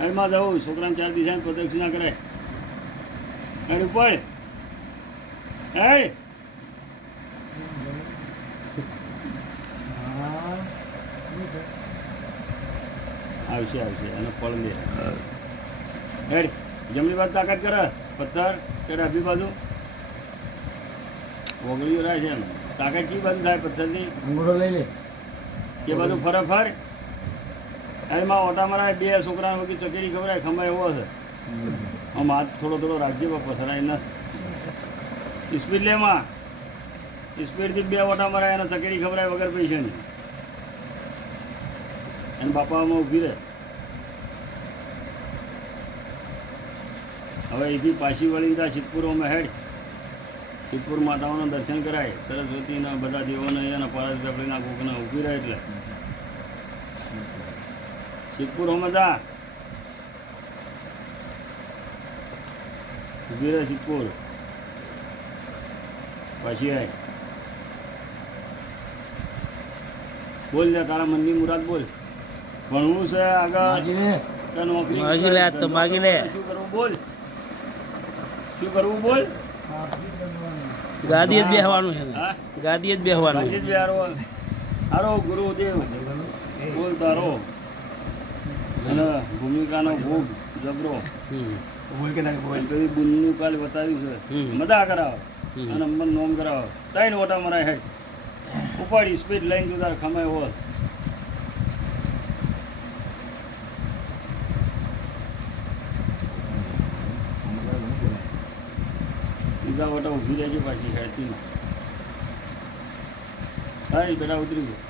એમાં જવું છોકરાને ચાર દિશા પ્રદક્ષિણા કરે. હેડ ઉપર. હેડ. આવશે આવશે. અને ફળ દે. હેડ. જમણી બાજુ તાકાત કરે. પથ્થર કે ડાબી બાજુ. ઓગળીઓ રહે છે તાકાત ચી બંધ થાય પથ્થરની? અંગૂઠો લઈ લે. કે બધું ફરે ફર એમાં ઓટા મરાય બે છોકરા વગી ચકેડી ખવડાય ખમાય એવો છે. આમ હાથ થોડો થોડો રાખજો બાપ પસરાય ના સ્પીડ લેમાં સ્પીડથી બે ઓટા મરાય અને ચકેડી ખવડાય વગર પૈસાની એને બાપામાં ઊભી રહે. હવે અહીંથી પાછી વળી તા સિદ્ધપુરમાં હેડ. સિદ્ધપુર માતાઓના દર્શન કરાય. સરસ્વતીના બધા દેવોને, એના પારસ પેપડીના કોકના ઊભી રહે એટલે. સિદ્ધપુર હોમદા રહે સિદ્ધપુર પછી આય. બોલ લે તારા મનની મુરાદ બોલ. ભણવું છે આગળ. માગી લે કે નોકરી માગી લે, તો માગી લે. શું કરવું? બોલ. શું કરવું? બોલ. ગાદી જ બેહવાનું છે. ગાદી જ બેહવાનું બિહારો હારો ગુરુદેવ. બોલ તારો. અને ભૂમિકાનો ભોગ જબરો. કદી બુનનું કાલ બતાવ્યું છે. મજા કરાવો. અને મન નોમ કરાવો. ત્રણ ઓટા મરાય હેડ ઉપાડી સ્પીડ લઈને જુદા ખમાય હોત. બીજા વટા ઊભી રહેજો પાછી હેડતી ના. હા બેટા ઉતરી ગયો.